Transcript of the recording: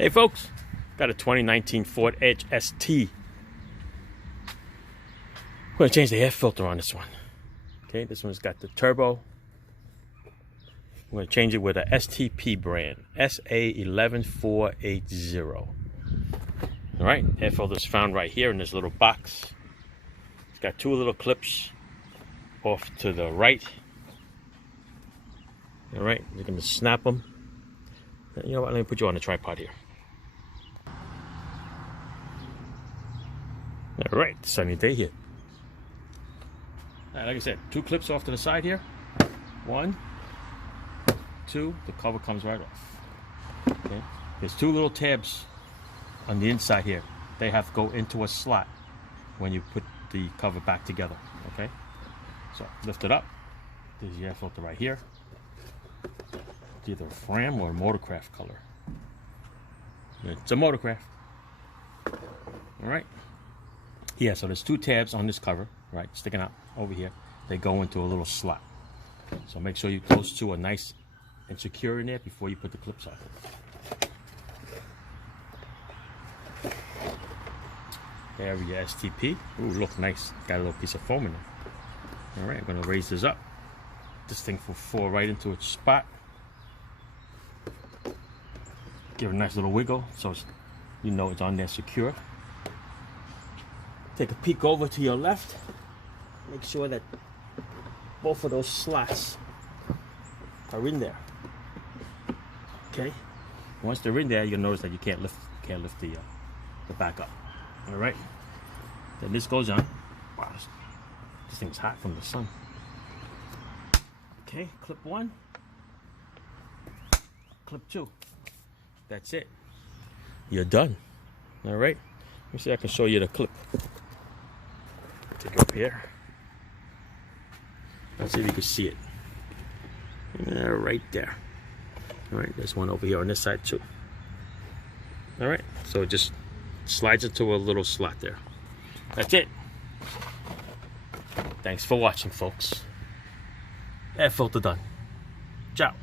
Hey folks, got a 2019 Ford Edge ST. We're going to change the air filter on this one. Okay, this one's got the turbo. I'm going to change it with a STP brand, SA11480. Alright, air filter is found right here in this little box. It's got two little clips off to the right. Alright, you're going to snap them. You know what, let me put you on the tripod here. Alright, sunny day here. Like I said, two clips off to the side here. One, two, the cover comes right off. Okay. There's two little tabs on the inside here. They have to go into a slot when you put the cover back together. Okay. So lift it up. There's the air filter right here. It's either a Fram or a Motorcraft color. It's a Motorcraft. Alright. Yeah, so there's two tabs on this cover, right, sticking out over here. They go into a little slot. So make sure those two are nice and secure in there before you put the clips on. There we go, STP. Ooh, look nice. Got a little piece of foam in there. All right, I'm gonna raise this up. This thing will fall right into its spot. Give it a nice little wiggle so you know it's on there secure. Take a peek over to your left. Make sure that both of those slots are in there. Okay. Once they're in there, you'll notice that you can't lift the back up. All right. Then this goes on. Wow, this thing's hot from the sun. Okay, clip one, clip two. That's it. You're done. All right. Let me see if I can show you the clip. Take it up here. Let's see if you can see it. Yeah, right there. All right, there's one over here on this side too. All right, so it just slides into a little slot there. That's it. Thanks for watching, folks. Air filter done. Ciao.